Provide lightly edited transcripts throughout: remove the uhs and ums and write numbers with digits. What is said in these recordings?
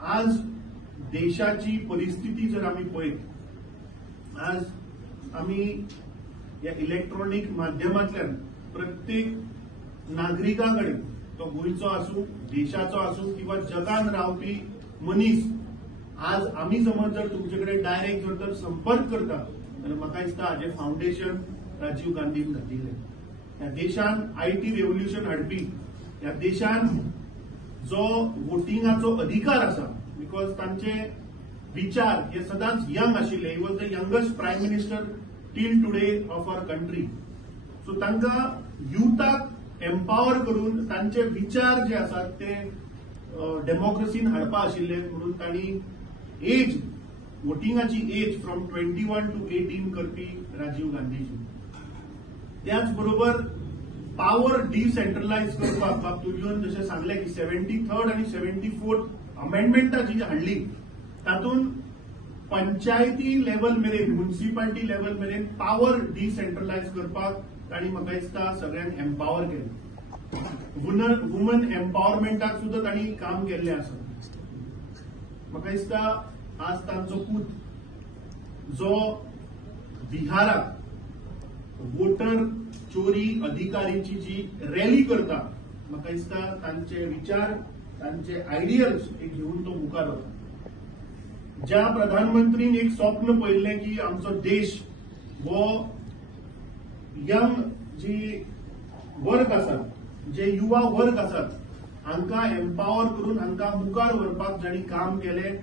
आज देशाची परिस्थिती जर आम्ही पळयत, आज आम्ही या इलेक्ट्रॉनिक माध्यमांतल्यान प्रत्येक नागरिकाकडे, तो गोंयचो आसूं, देशाचो आसूं किंवा जगान रावपी मनीस, आज आम्ही समज जर तुमचे कडेन डायरेक्ट जर संपर्क करता जाल्यार म्हाका दिसता हाजें फाउंडेशन राजीव गांधीन घातिल्लें. ह्या देशान आयटी रेव्होल्यूशन हाडपी, ह्या देशान जो वोटिंगाचो अधिकार आसा, बिकॉज तांचे विचार हे सदांच यंग आशिल्ले. He was the youngest prime minister till today of our country. So तांकां युथाक एम्पावर करून तांचे विचार जे आसात ते डेमोक्रेसीन हाडपा आशिल्ले, म्हणून तांणी एज, वोटिंगाची एज फ्रॉम 21 to 18 करपी राजीव गांधीजी. त्याच बरोबर पावर डिसेंट्रलाइज करपाक बाबतींत जशें सांगलें की 73rd आणि 74th अमेंडमेंटा जी हाडली, तातूंत पंचायती लेवल मेरेन, म्युनिसिपालिटी लेवल मेरेन पावर डिसेंट्रलाइज करपाक तांणी म्हाका दिसता सगळ्यांक एम्पावर केलें. वुमन एम्पावरमेंटाक सुद्धा तांणी काम केल्लें आसा. म्हाका दिसता आज तांचो पूत जो बिहाराक वोटर चोरी अधिकारीची जी रॅली करता, म्हाका दिसता तांचे विचार, तांचे आयडियल्स घेऊन तो मुखार वता. ज्या प्रधानमंत्रीन एक स्वप्न पळयल्लें की आमचो देश हो यंग जी वर्ग आसात, जे युवा वर्ग आसात, हांकां एम्पावर करून हांकां मुखार व्हरपाक जाणी काम केलें,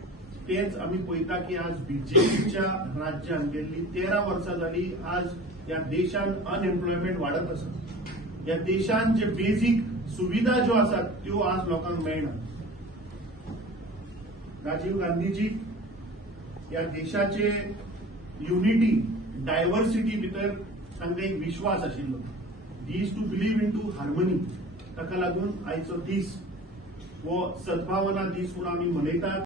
तेच आमी पळयता की आज बीजेपीच्या राज्यान गेल्ली 13 वर्सां जाली, आज ह्या देशान अनएम्प्लॉयमेंट वाडत आसा. ह्या देशान जे बेसिक सुविधा ज्यो आसात त्यो आज लोकांक मेळना. राजीव गांधीजी ह्या देशाचे युनिटी, डायव्हर्सिटी भितर तांकां एक विश्वास आशिल्लो. He used to believe in to harmony. ताका लागून आयचो दीस हो सद्भावना दीस म्हणून आमी मनयतात.